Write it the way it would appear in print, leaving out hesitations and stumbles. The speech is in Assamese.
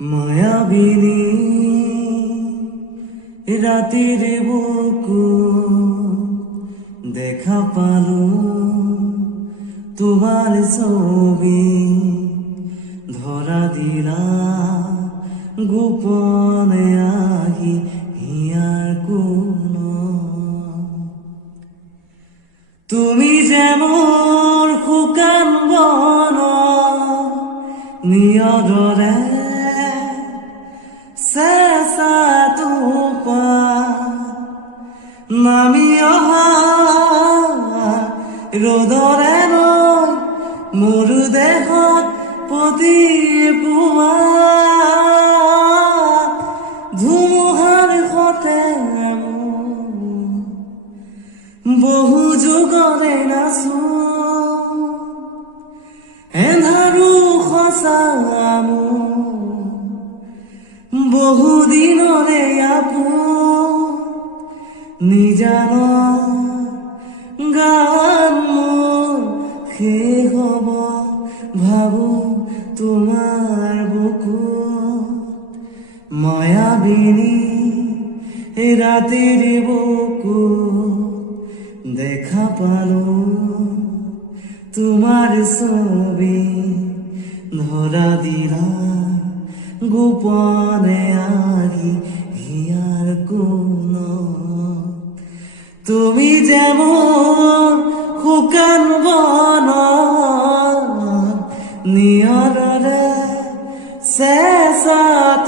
মায়াবিনী ৰাতেৰ বুকু দেখা পালো তোমাৰ ছবি ধৰা দিলা গোপনে আহি হিয়াৰ কোন তুমি যেমন শুকান বন নিয়দৰে চেঁচা নামি অহা ৰ'দৰে নৈ মোৰ দেহত পতি পোৱা ধুমুহাৰ সতে বহু যুগৰে নাচো এন্ধাৰো সঁচা বহু দিনৰে আপোন নিজান গান মোৰ শেষ হ'ব ভাবো তোমাৰ বুকুত মায়াবিনী ৰাতিৰ বুকুত দেখা পালো তোমাৰ ছবি ধৰা দিলা গোপনে আহি হিয়াৰ কোন তুমি যেমন শুকান বন নিয়দৰে চেঁচা